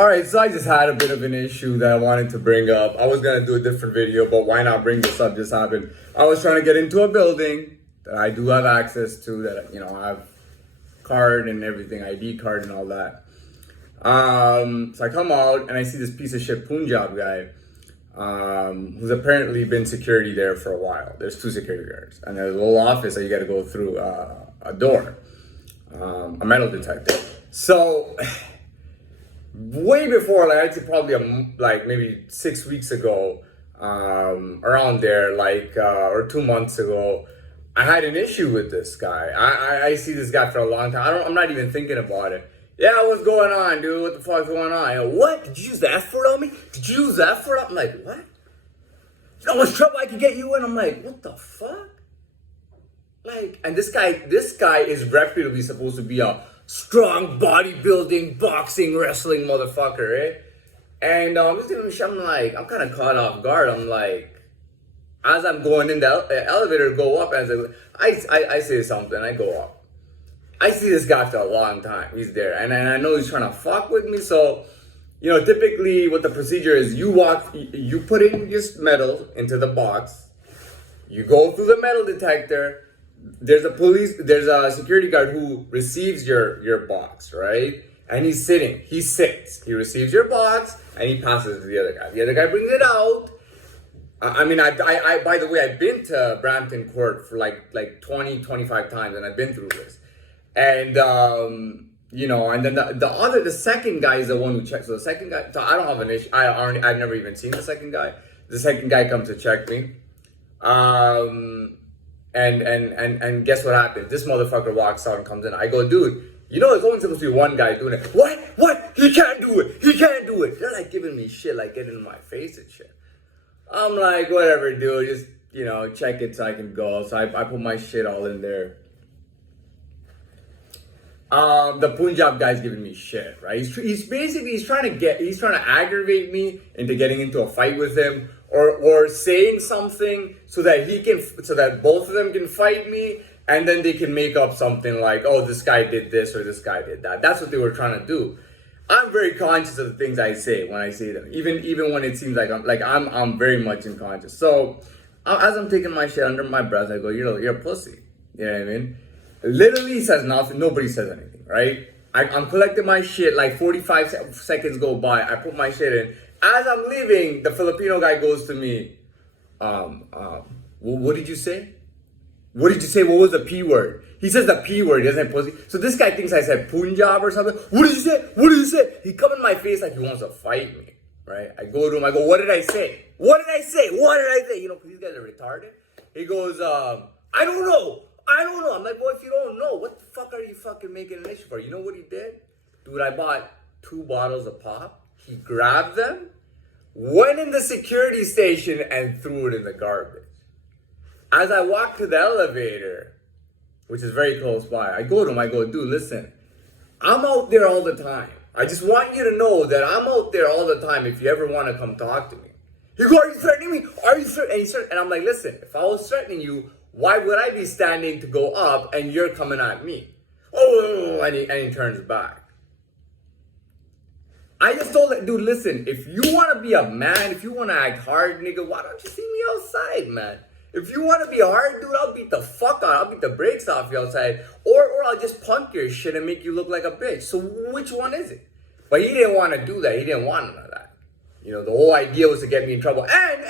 Alright, so I just had a bit of an issue that I wanted to bring up. I was gonna do a different video, but why not bring this up? Just happened. I was trying to get into a building that I do have access to, that I have card and everything, ID card and all that. So I come out and I see this piece of shit Punjab guy, who's apparently been security there for a while. There's 2 security guards, and there's a little office that you got to go through a door, a metal detector. So way before, like I'd say probably maybe 6 weeks ago, around there, or 2 months ago, I had an issue with this guy. I see this guy for a long time. I'm not even thinking about it. Yeah, what's going on, dude? What the fuck's going on? Yo, what? Did you use the F word on me? Did you use the F word? I'm like, what? You know how much trouble I could get you in? I'm like, what the fuck? And this guy is reputably supposed to be a strong bodybuilding, boxing, wrestling motherfucker, eh? And I'm like, I'm kind of caught off guard. I'm like, as I'm going in the elevator, go up, as I say something, I go up. I see this guy for a long time. He's there, and I know he's trying to fuck with me. So, typically what the procedure is, you put in your metal into the box, you go through the metal detector. There's a security guard who receives your box, right? And he sits. He receives your box and he passes it to the other guy. The other guy brings it out. I by the way, I've been to Brampton Court for like 20, 25 times, and I've been through this. And and then the second guy is the one who checks. So the second guy, so I don't have an issue. I've never even seen the second guy. The second guy comes to check me. And guess what happened? This motherfucker walks out and comes in. I go, dude, there's only supposed to be one guy doing it. What? He can't do it. They're like giving me shit, like getting in my face and shit. I'm like, whatever, dude. Just, check it so I can go. So I put my shit all in there. The Punjab guy's giving me shit, right? He's trying to aggravate me into getting into a fight with him, or saying something so that both of them can fight me, and then they can make up something like, oh, this guy did this or this guy did that. That's what they were trying to do. I'm very conscious of the things I say when I say them, even when it seems like I'm very much unconscious. So as I'm taking my shit under my breath, I go, you're a pussy. You know what I mean? Literally, he says nothing. Nobody says anything, right? I'm collecting my shit. Like 45 seconds go by. I put my shit in. As I'm leaving, the Filipino guy goes to me, what did you say? What did you say? What was the P word? He says the P word. He doesn't say pussy. So this guy thinks I said Punjab or something. What did you say? He come in my face like he wants to fight me, right? I go to him. I go, what did I say? Because these guys are retarded. He goes, I don't know. I'm like, well, if you don't know, what the fuck are you fucking making an issue for? You know what he did? Dude, I bought 2 bottles of pop. He grabbed them, went in the security station, and threw it in the garbage. As I walk to the elevator, which is very close by, I go to him, I go, dude, listen, I'm out there all the time. I just want you to know that I'm out there all the time if you ever want to come talk to me. He goes, are you threatening me? And I'm like, listen, if I was threatening you, why would I be standing to go up and you're coming at me? Oh, and he turns back. I just told that dude, listen, if you want to be a man, if you want to act hard, nigga, why don't you see me outside, man? If you want to be a hard dude, I'll beat the fuck out. I'll beat the brakes off you outside. Or I'll just punk your shit and make you look like a bitch. So which one is it? But he didn't want to do that. He didn't want none of that. The whole idea was to get me in trouble. And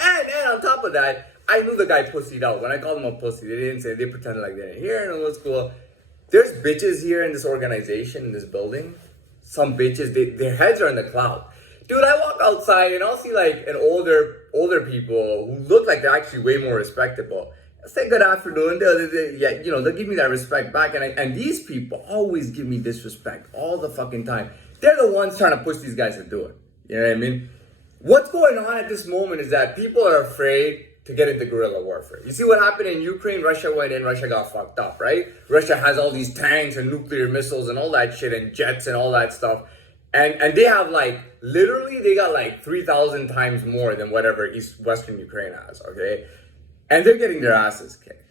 on top of that, I knew the guy pussied out. When I called him a pussy, they pretended like they didn't hear it, and it was cool. There's bitches here in this organization, in this building. Some bitches, their heads are in the cloud. Dude, I walk outside and I'll see like an older people who look like they're actually way more respectable. I say good afternoon. They'll give me that respect back. And these people always give me disrespect all the fucking time. They're the ones trying to push these guys to do it. You know what I mean? What's going on at this moment is that people are afraid to get into guerrilla warfare. You see what happened in Ukraine? Russia went in, Russia got fucked up, right? Russia has all these tanks and nuclear missiles and all that shit and jets and all that stuff. And they have they got 3,000 times more than whatever Western Ukraine has, okay? And they're getting their asses kicked.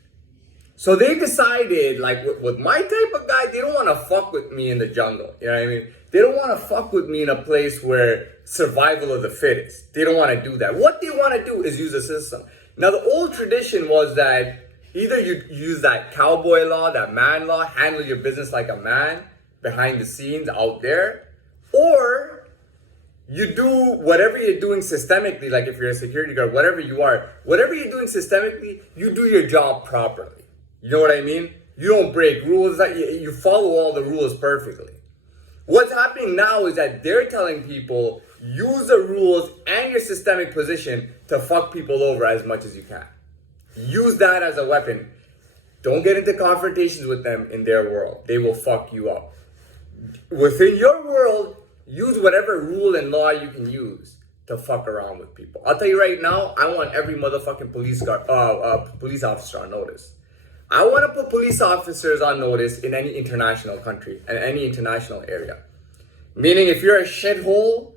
So they decided, like with my type of guy, they don't want to fuck with me in the jungle. You know what I mean? They don't want to fuck with me in a place where survival of the fittest. They don't want to do that. What they want to do is use a system. Now, the old tradition was that either you use that cowboy law, that man law, handle your business like a man behind the scenes out there, or you do whatever you're doing systemically, like if you're a security guard, whatever you are, whatever you're doing systemically, you do your job properly. You know what I mean? You don't break rules, that you follow all the rules perfectly. What's happening now is that they're telling people, use the rules and your systemic position to fuck people over as much as you can. Use that as a weapon. Don't get into confrontations with them in their world. They will fuck you up. Within your world, use whatever rule and law you can use to fuck around with people. I'll tell you right now, I want every motherfucking police officer on notice. I want to put police officers on notice in any international country and any international area. Meaning if you're a shithole,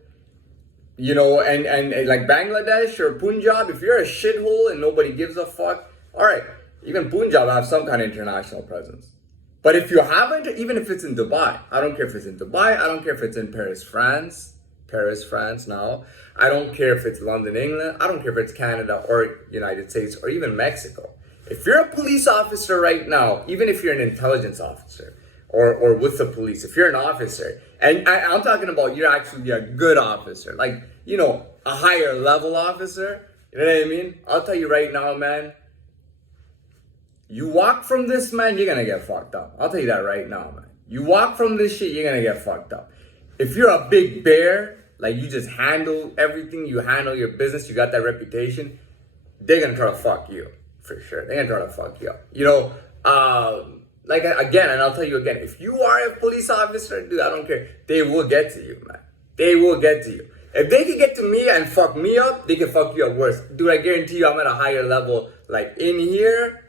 you know, and like Bangladesh or Punjab, if you're a shithole and nobody gives a fuck, all right, even Punjab have some kind of international presence. But if you haven't, even if it's in Dubai, I don't care if it's in Dubai, I don't care if it's in Paris, France now. I don't care if it's London, England, I don't care if it's Canada or United States or even Mexico. If you're a police officer right now, even if you're an intelligence officer or with the police, if you're an officer, and I'm talking about you're actually a good officer, like, you know, a higher level officer, you know what I mean? I'll tell you right now, man, you walk from this, man, you're gonna get fucked up. I'll tell you that right now, man. You walk from this shit, you're gonna get fucked up. If you're a big bear, like you just handle everything, you handle your business, you got that reputation, they're gonna try to fuck you. For sure. They're gonna try to fuck you up. You know, like again, and I'll tell you again, if you are a police officer, dude, I don't care. They will get to you, man. They will get to you. If they can get to me and fuck me up, they can fuck you up worse. Dude, I guarantee you I'm at a higher level. Like in here,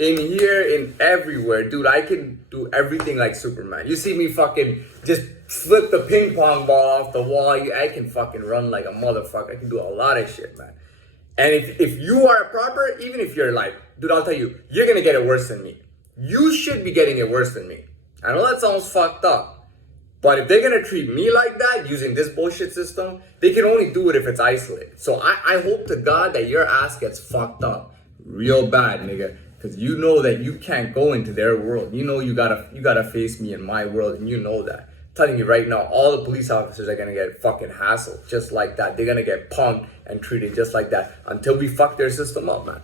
in everywhere. Dude, I can do everything like Superman. You see me fucking just flip the ping pong ball off the wall. I can fucking run like a motherfucker. I can do a lot of shit, man. And if you are a proper, even if you're like, dude, I'll tell you, you're gonna get it worse than me. You should be getting it worse than me. I know that sounds fucked up, but if they're gonna treat me like that, using this bullshit system, they can only do it if it's isolated. So I hope to God that your ass gets fucked up real bad, nigga. Cause you know that you can't go into their world. You know you gotta face me in my world, and you know that. Telling you right now, all the police officers are gonna get fucking hassled just like that. They're gonna get punked and treated just like that until we fuck their system up, man.